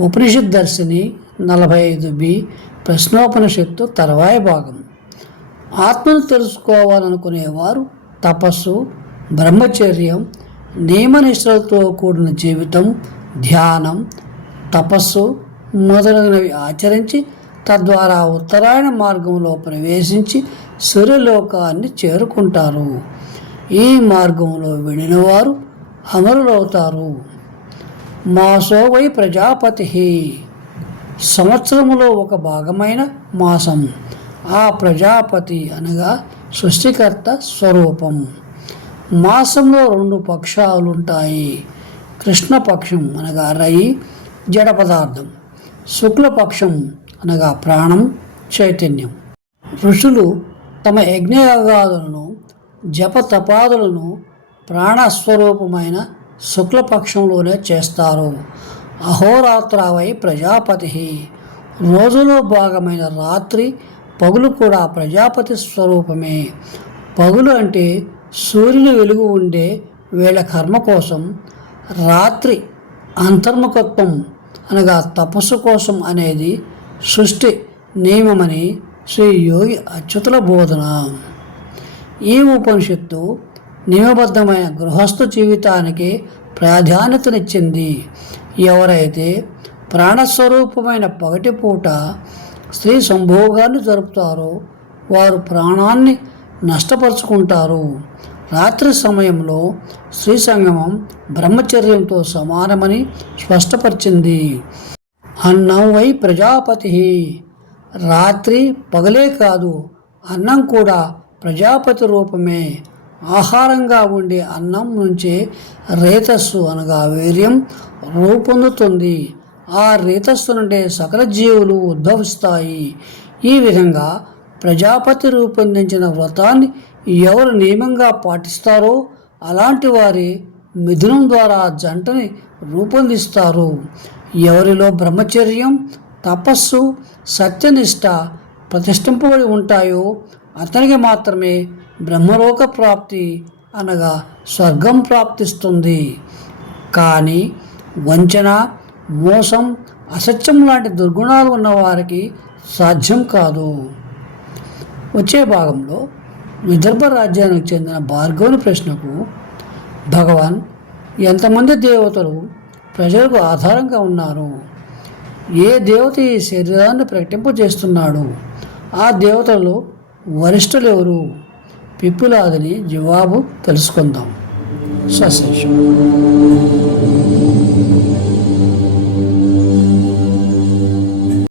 ఉపనిషత్ దర్శిని నలభై ఐదు బి ప్రశ్నోపనిషత్తు తర్వాయి భాగం. ఆత్మను తెలుసుకోవాలనుకునేవారు తపస్సు బ్రహ్మచర్యం నియమనిష్టలతో కూడిన జీవితం ధ్యానం తపస్సు మొదలగునవి ఆచరించి తద్వారా ఉత్తరాయణ మార్గంలో ప్రవేశించి సూర్యలోకాన్ని చేరుకుంటారు. ఈ మార్గంలో వెళ్ళినవారు అమరులవుతారు. మాసో వై ప్రజాపతి. సంవత్సరములో ఒక భాగమైన మాసం. ఆ ప్రజాపతి అనగా సృష్టికర్త స్వరూపం. మాసంలో రెండు పక్షాలుంటాయి. కృష్ణపక్షం అనగా రయి జడ పదార్థం. శుక్లపక్షం అనగా ప్రాణం చైతన్యం. ఋషులు తమ యజ్ఞయాగాదులను జపతపాదులను ప్రాణస్వరూపమైన శుక్లపక్షంలోనే చేస్తారు. అహోరాత్రావై ప్రజాపతి. రోజులో భాగమైన రాత్రి పగులు కూడా ప్రజాపతి స్వరూపమే. పగులు అంటే సూర్యుని వెలుగు ఉండే వేళ కర్మ కోసం రాత్రి అంతర్ముఖత్వం అనగా తపస్సు కోసం అనేది సృష్టి నియమమని శ్రీ యోగి అచ్యుతుల బోధన. ఈ ఉపనిషత్తు నియమబద్ధమైన గృహస్థ జీవితానికి ప్రాధాన్యతనిచ్చింది. ఎవరైతే ప్రాణస్వరూపమైన పగటిపూట స్త్రీ సంభోగాన్ని జరుపుతారో వారు ప్రాణాన్ని నష్టపరుచుకుంటారు. రాత్రి సమయంలో స్త్రీ సంగమం బ్రహ్మచర్యంతో సమానమని స్పష్టపరిచింది. అన్నం వై ప్రజాపతి. రాత్రి పగలే కాదు అన్నం కూడా ప్రజాపతి రూపమే. ఆహారంగా ఉండే అన్నం నుంచే రేతస్సు అనగా వీర్యం రూపొందుతుంది. ఆ రేతస్సు నుండే సకల జీవులు ఉద్భవిస్తాయి. ఈ విధంగా ప్రజాపతి రూపొందించిన వ్రతాన్ని ఎవరు నియమంగా పాటిస్తారో అలాంటి వారి మిథునం ద్వారా జంటని రూపొందిస్తారు. ఎవరిలో బ్రహ్మచర్యం తపస్సు సత్యనిష్ట ప్రతిష్ఠింపబడి ఉంటాయో అతనికి మాత్రమే బ్రహ్మలోక ప్రాప్తి అనగా స్వర్గం ప్రాప్తిస్తుంది. కానీ వంచన మోసం అసత్యం లాంటి దుర్గుణాలు ఉన్నవారికి సాధ్యం కాదు. వచ్చే భాగంలో విదర్భ రాజ్యానికి చెందిన భార్గవుని ప్రశ్నకు భగవాన్ ఎంతమంది దేవతలు ప్రజలకు ఆధారంగా ఉన్నారు? ఏ దేవత ఈ శరీరాన్ని ప్రకటింపజేస్తున్నాడు? ఆ దేవతలు వరిష్ఠులు ఎవరు? పిప్పులాదని జవాబు తెలుసుకుందాం. సశేషం